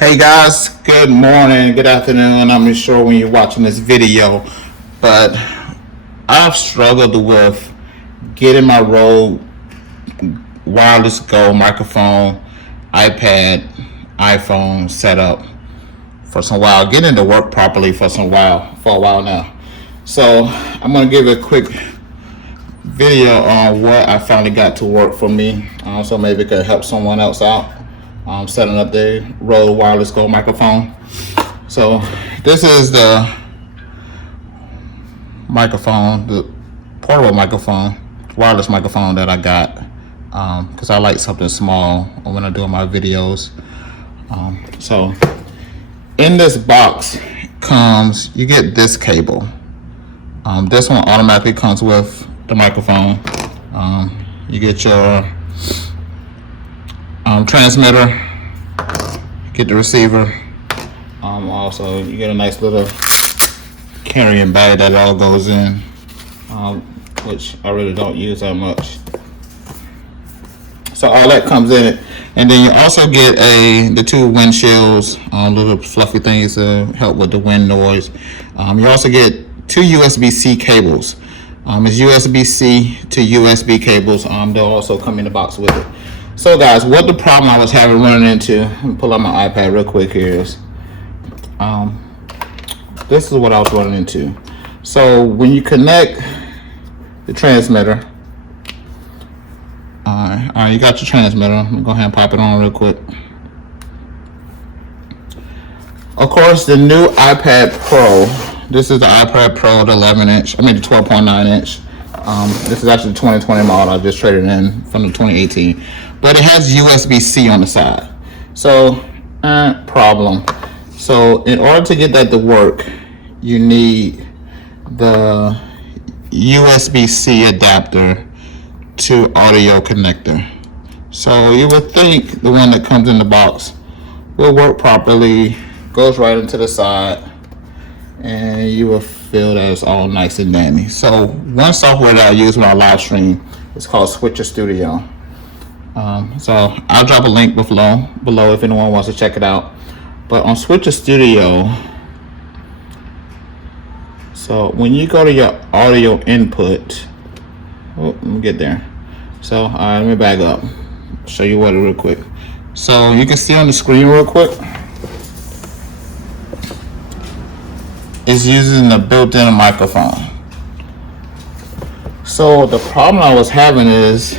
Hey guys, good morning, good afternoon. I'm not sure when you're watching this video, but I've struggled with getting my Rode Wireless Go microphone, iPad, iPhone set up for some while, getting to work properly for a while now. So I'm gonna give a quick video on what I finally got to work for me, so maybe it could help someone else out. Setting up the Rode Wireless Go microphone. So this is the microphone, the portable microphone, wireless microphone that I got because I like something small when I'm doing my videos. So in this box comes, you get this cable. This one automatically comes with the microphone. You get your transmitter, get the receiver. Also, you get a nice little carrying bag that it all goes in, which I really don't use that much. So all that comes in it, and then you also get the two windshields, little fluffy things to help with the wind noise. You also get two USB-C cables. It's USB-C to USB cables. They'll also come in the box with it. So guys, what the problem I was having running into, let me pull out my iPad real quick here, is this is what I was running into. So when you connect the transmitter, all right, you got your transmitter. I'm gonna go ahead and pop it on real quick. Of course, the new iPad Pro, this is the iPad Pro, the 11-inch, I mean the 12.9 inch. This is actually the 2020 model. I just traded in from the 2018. But it has USB-C on the side. So, problem. So, in order to get that to work, you need the USB-C adapter to audio connector. So, you would think the one that comes in the box will work properly, goes right into the side, and you will feel that it's all nice and dandy. So, one software that I use when I live stream is called Switcher Studio. So I'll drop a link below if anyone wants to check it out. But on Switcher Studio, so when you go to your audio input, let me get there. So let me back up, show you what real quick. So you can see on the screen real quick, it's using the built-in microphone. So the problem I was having is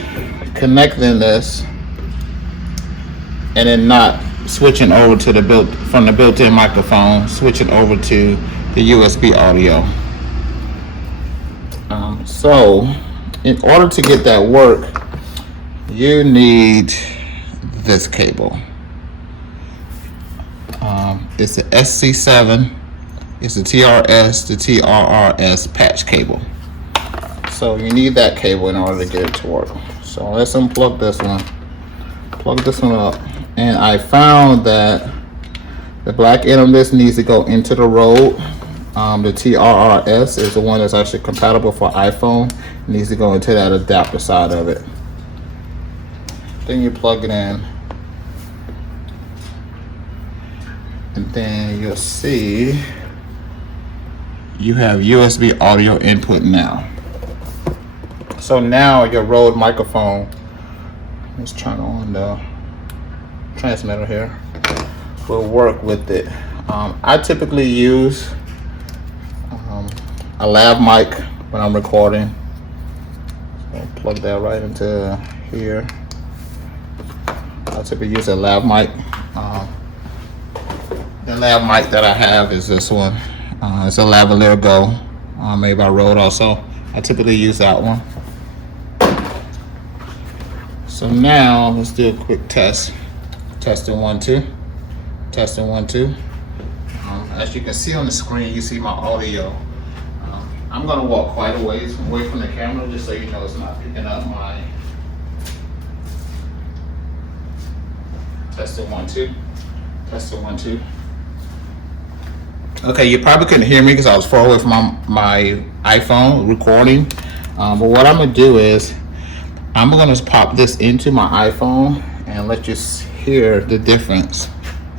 connecting this and then not switching over to from the built-in microphone, switching over to the USB audio. So in order to get that work, you need this cable. It's the SC7, it's the TRS, the TRRS patch cable. So you need that cable in order to get it to work. So let's unplug this one, plug this one up, and I found that the black end of this needs to go into the Rode. The TRRS is the one that's actually compatible for iPhone. It needs to go into that adapter side of it. Then you plug it in, and then you'll see you have USB audio input now. So now your Rode microphone, let's turn on the transmitter here, will work with it. I typically use a lav mic when I'm recording. So plug that right into here. I typically use a lav mic. The lav mic that I have is this one. It's a lavalier Go, made by Rode also. I typically use that one. So now let's do a quick test. Testing 1 2. Testing 1 2. As you can see on the screen, you see my audio. I'm gonna walk quite a ways away from the camera just so you know it's not picking up my testing 1 2. Testing 1 2. Okay, you probably couldn't hear me because I was far away from my iPhone recording. But what I'm gonna do is I'm gonna pop this into my iPhone and let you hear the difference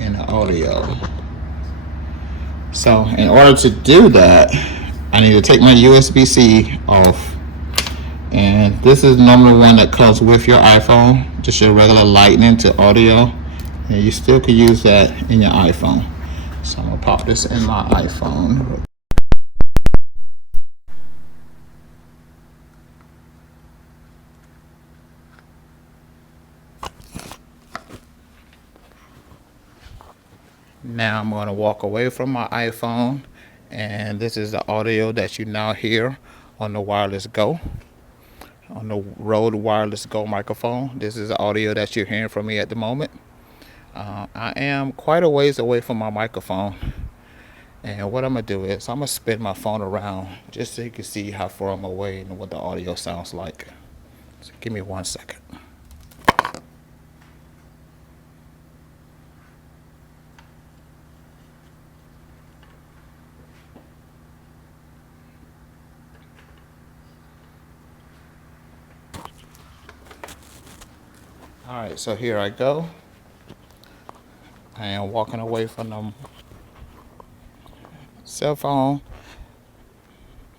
in the audio. So in order to do that, I need to take my USB-C off. And this is normally one that comes with your iPhone, just your regular lightning to audio. And you still could use that in your iPhone. So I'm gonna pop this in my iPhone. Now I'm going to walk away from my iPhone, and this is the audio that you now hear on the Wireless Go, on the Rode Wireless Go microphone. This is the audio that you're hearing from me at the moment. I am quite a ways away from my microphone, and what I'm going to do is I'm going to spin my phone around just so you can see how far I'm away and what the audio sounds like. So give me 1 second. Alright, so here I go. I am walking away from the cell phone.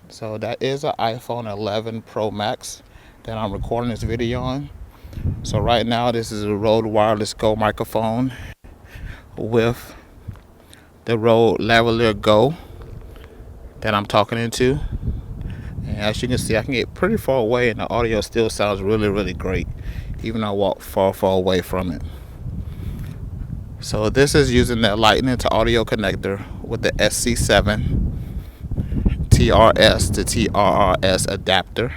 So that is an iPhone 11 Pro Max that I'm recording this video on. So right now this is a Rode Wireless Go microphone with the Rode Lavalier Go that I'm talking into. And as you can see, I can get pretty far away and the audio still sounds really, really great, even though I walk far, far away from it. So this is using that lightning to audio connector with the SC7 TRS to TRRS adapter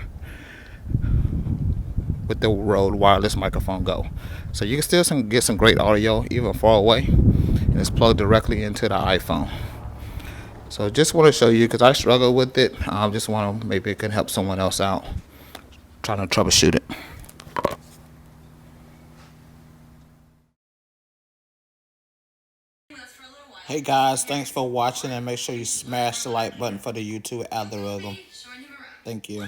with the Rode Wireless Microphone Go. So you can still get some great audio even far away, and it's plugged directly into the iPhone. So just want to show you because I struggle with it. I just want to maybe it can help someone else out trying to troubleshoot it. Hey guys, thanks for watching, and make sure you smash the like button for the YouTube algorithm. Thank you.